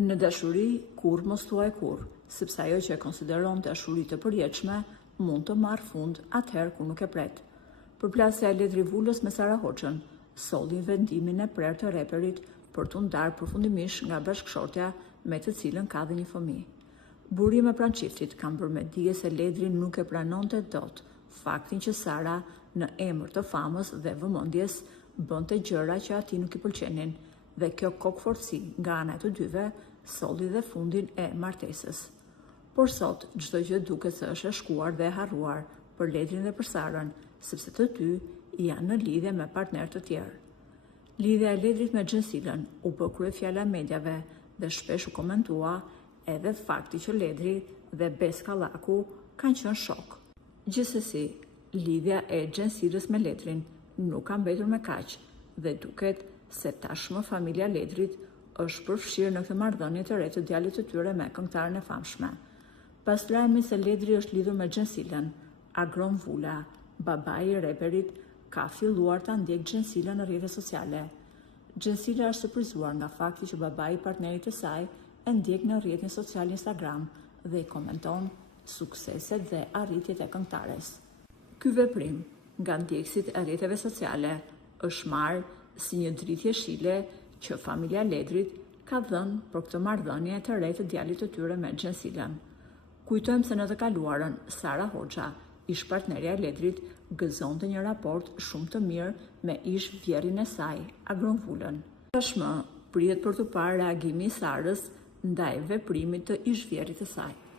Në dashuri, kur mos thuaj kur, sepse ajo që e konsideron dashuri të përjetshme mund të marrë fund atëherë kur nuk e pret. Përplasja e Ledri Vulës me Sara Hoxhën solli vendimin e prerë të reperit për t'u ndarë përfundimisht nga bashkëshortja me të cilën ka dhe një fëmijë. Burime me prançiftit kanë bërë me dije se Ledri nuk e pranonte dot faktin që Sara, në emër të famës dhe vëmendjes, bënte gjëra që atij nuk i pëlqenin, dhe kjo kokforci nga ana e të dyve solli dhe fundin e martesës. Por sot çdo gjë duket se është e shkuar dhe e harruar për Ledrin dhe për Sarën, sepse të dy janë në lidhje me partner të tjerë. Lidhja e Ledrit me Xhensilën u bë kryefjala e mediave dhe shpesh u komentua edhe fakti që Ledri dhe Bes Kallaku kanë qenë shok. Gjithsesi, lidhja e Xhensilës me Ledrin nuk ka mbetur me kaq dhe duket se tashmë familja Ledrit është përfshirë në këtë marrëdhënie të re të djalit të tyre me këngëtaren e famshme. Pas lajmit se Ledri është lidhur me Xhensilën, Agron Vula, babai i reperit, ka filluar ta ndjek Xhensilën në rrjetet sociale. Xhensila është surprizuar nga fakti që babai i partnerit të saj e ndjek në rrjetin social Instagram dhe i komenton sukseset dhe arritjet e këngëtares. Ky veprim nga ndjekësit e rrjeteve sociale është marrë si një dritje shile që familja Ledrit ka dhënë për këtë marrëdhënie të re të djalit të tyre me Xhensilën. Kujtojmë se në të kaluarën, Sara Hoxha, ish partnerja e Ledrit, gëzonte një raport shumë të mirë me ish vjerrin e saj, Agron Vulën. Tashmë pritet për të parë reagimi i Sarës ndaj veprimit të ish vjerrit të saj.